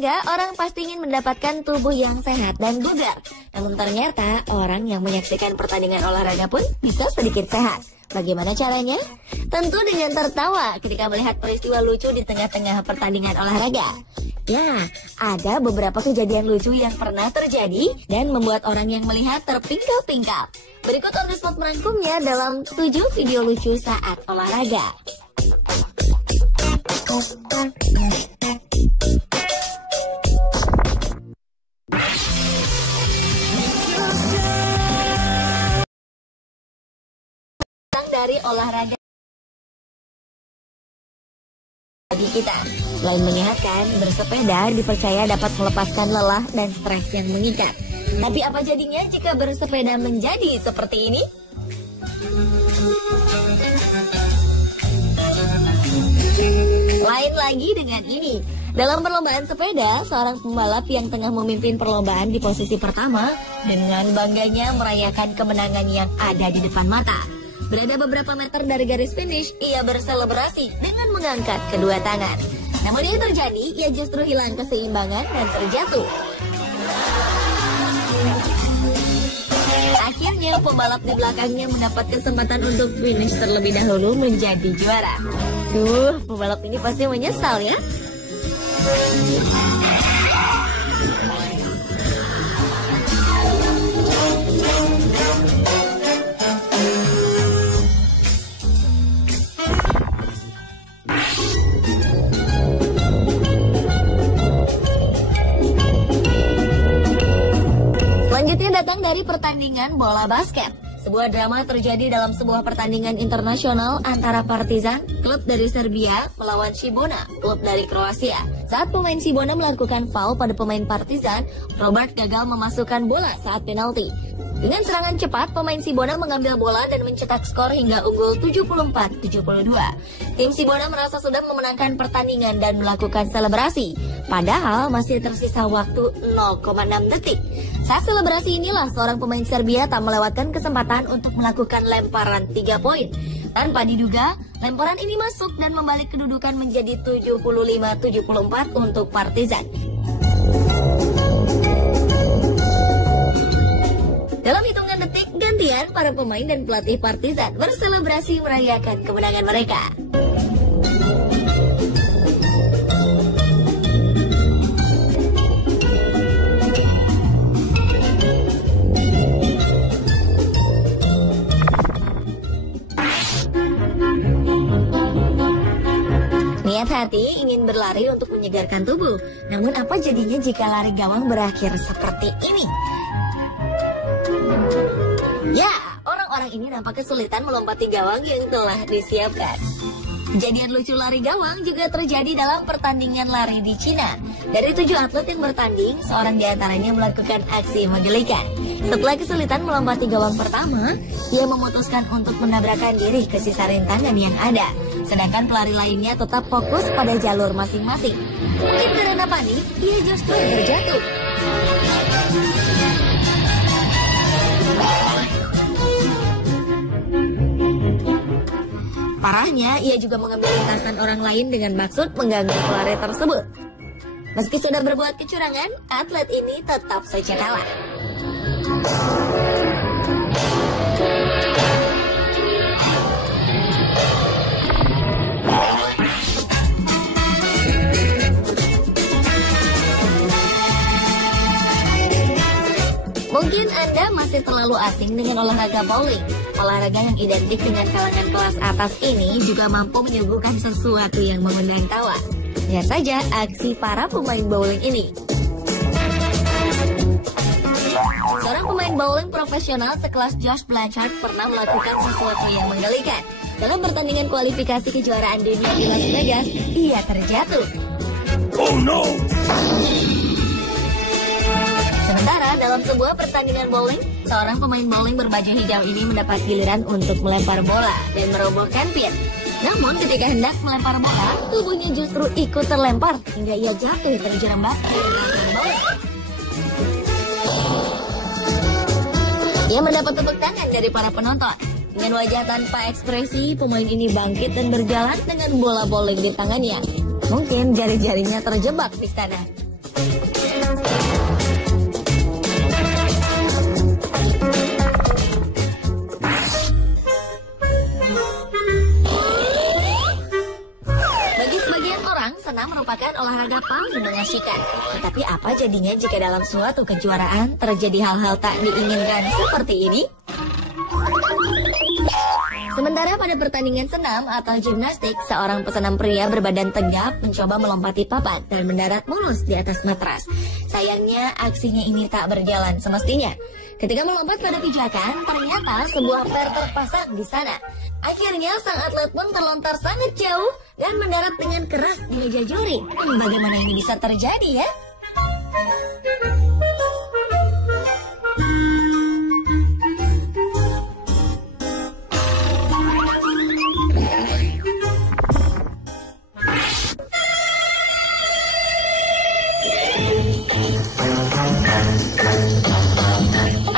olahraga, orang pasti ingin mendapatkan tubuh yang sehat dan bugar. Namun ternyata orang yang menyaksikan pertandingan olahraga pun bisa sedikit sehat. Bagaimana caranya? Tentu dengan tertawa ketika melihat peristiwa lucu di tengah-tengah pertandingan olahraga. Ya, ada beberapa kejadian lucu yang pernah terjadi dan membuat orang yang melihat terpingkal-pingkal. Berikut On The Spot merangkumnya dalam 7 video lucu saat olahraga. Dari olahraga bagi kita. Selain menyehatkan, bersepeda dipercaya dapat melepaskan lelah dan stres yang mengikat. Tapi apa jadinya jika bersepeda menjadi seperti ini? Lain lagi dengan ini. Dalam perlombaan sepeda, seorang pembalap yang tengah memimpin perlombaan di posisi pertama dengan bangganya merayakan kemenangan yang ada di depan mata. Berada beberapa meter dari garis finish, ia berselebrasi dengan mengangkat kedua tangan. Namun yang terjadi, ia justru hilang keseimbangan dan terjatuh. Akhirnya pembalap di belakangnya mendapat kesempatan untuk finish terlebih dahulu menjadi juara. Pembalap ini pasti menyesal ya. Selanjutnya datang dari pertandingan bola basket. Sebuah drama terjadi dalam sebuah pertandingan internasional antara Partizan, klub dari Serbia, melawan Cibona, klub dari Kroasia. Saat pemain Cibona melakukan foul pada pemain Partizan, Robert gagal memasukkan bola saat penalti. Dengan serangan cepat, pemain Cibona mengambil bola dan mencetak skor hingga unggul 74-72. Tim Cibona merasa sudah memenangkan pertandingan dan melakukan selebrasi. Padahal masih tersisa waktu 0,6 detik. Saat selebrasi inilah seorang pemain Serbia tak melewatkan kesempatan untuk melakukan lemparan 3 poin. Tanpa diduga, lemparan ini masuk dan membalik kedudukan menjadi 75-74 untuk Partizan. Dalam hitungan detik gantian, para pemain dan pelatih Partizan berselebrasi merayakan kemenangan mereka. Niat hati ingin berlari untuk menyegarkan tubuh. Namun apa jadinya jika lari gawang berakhir seperti ini? Ya, orang-orang ini nampak kesulitan melompati gawang yang telah disiapkan. Kejadian lucu lari gawang juga terjadi dalam pertandingan lari di Cina. Dari 7 atlet yang bertanding, seorang diantaranya melakukan aksi menggelikan. Setelah kesulitan melompati gawang pertama, ia memutuskan untuk menabrakkan diri ke sisa rintangan yang ada. Sedangkan pelari lainnya tetap fokus pada jalur masing-masing. Mungkin karena panik, ia justru terjatuh. Parahnya, ia juga mengambil lintasan orang lain dengan maksud mengganggu pelari tersebut. Meski sudah berbuat kecurangan, atlet ini tetap saja kalah. Mungkin Anda masih terlalu asing dengan olahraga bowling. Olahraga yang identik dengan kalangan kelas atas ini juga mampu menyuguhkan sesuatu yang mengundang tawa. Lihat saja aksi para pemain bowling ini. Seorang pemain bowling profesional sekelas Josh Blanchard pernah melakukan sesuatu yang menggelikan. Dalam pertandingan kualifikasi kejuaraan dunia di Las Vegas, ia terjatuh. Oh no! Sementara dalam sebuah pertandingan bowling, seorang pemain bowling berbaju hijau ini mendapat giliran untuk melempar bola dan merobohkan pin. Namun ketika hendak melempar bola, tubuhnya justru ikut terlempar hingga ia jatuh terjerembab di mesin bowling. Ia mendapat tepuk tangan dari para penonton. Dengan wajah tanpa ekspresi, pemain ini bangkit dan berjalan dengan bola bowling di tangannya. Mungkin jari-jarinya terjebak di sana. Senam merupakan olahraga paling mengasyikan. Tetapi apa jadinya jika dalam suatu kejuaraan terjadi hal-hal tak diinginkan seperti ini? Sementara pada pertandingan senam atau gimnastik, seorang pesenam pria berbadan tegap mencoba melompati papan dan mendarat mulus di atas matras. Sayangnya aksinya ini tak berjalan semestinya. Ketika melompat pada pijakan, ternyata sebuah per terpasang di sana. Akhirnya sang atlet pun terlontar sangat jauh dan mendarat dengan keras di meja juri. Bagaimana ini bisa terjadi ya?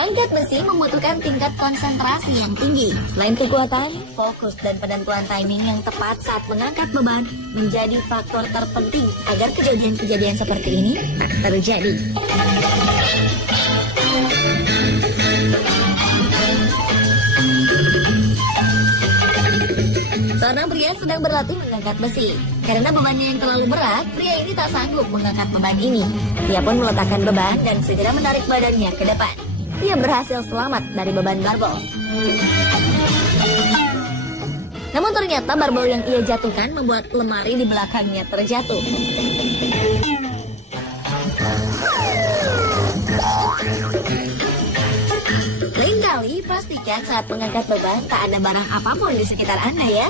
Angkat besi membutuhkan tingkat konsentrasi yang tinggi. Selain kekuatan, fokus dan penentuan timing yang tepat saat mengangkat beban menjadi faktor terpenting agar kejadian-kejadian seperti ini terjadi. Seorang pria sedang berlatih mengangkat besi. Karena bebannya yang terlalu berat, pria ini tak sanggup mengangkat beban ini. Dia pun meletakkan beban dan segera menarik badannya ke depan. Ia berhasil selamat dari beban barbel. Namun ternyata barbel yang ia jatuhkan membuat lemari di belakangnya terjatuh. Lain kali, pastikan saat mengangkat beban tak ada barang apapun di sekitar Anda ya.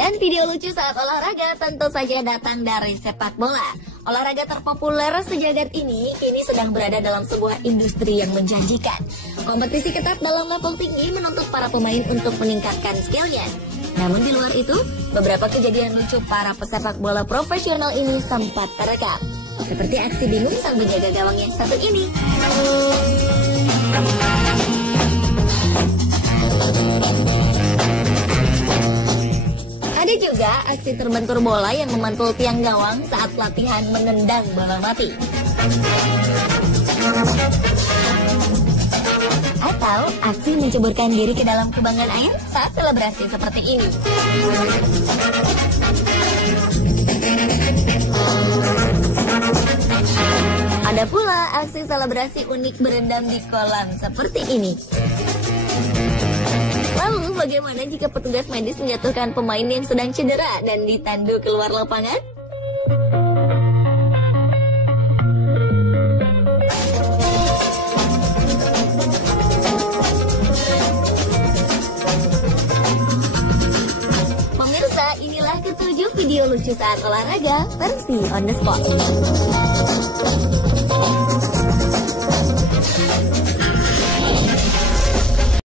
Dan video lucu saat olahraga tentu saja datang dari sepak bola. Olahraga terpopuler sejagat ini kini sedang berada dalam sebuah industri yang menjanjikan. Kompetisi ketat dalam level tinggi menuntut para pemain untuk meningkatkan skillnya. Namun di luar itu, beberapa kejadian lucu para pesepak bola profesional ini sempat terekam. Seperti aksi bingung sang penjaga gawang yang satu ini. Ada juga aksi terbentur bola yang memantul tiang gawang saat latihan menendang bola mati. Atau aksi menceburkan diri ke dalam kubangan air saat selebrasi seperti ini. Ada pula aksi selebrasi unik berendam di kolam seperti ini. Lalu bagaimana jika petugas medis menjatuhkan pemain yang sedang cedera dan ditandu keluar lapangan? Pemirsa, inilah ketujuh video lucu saat olahraga versi on the spot.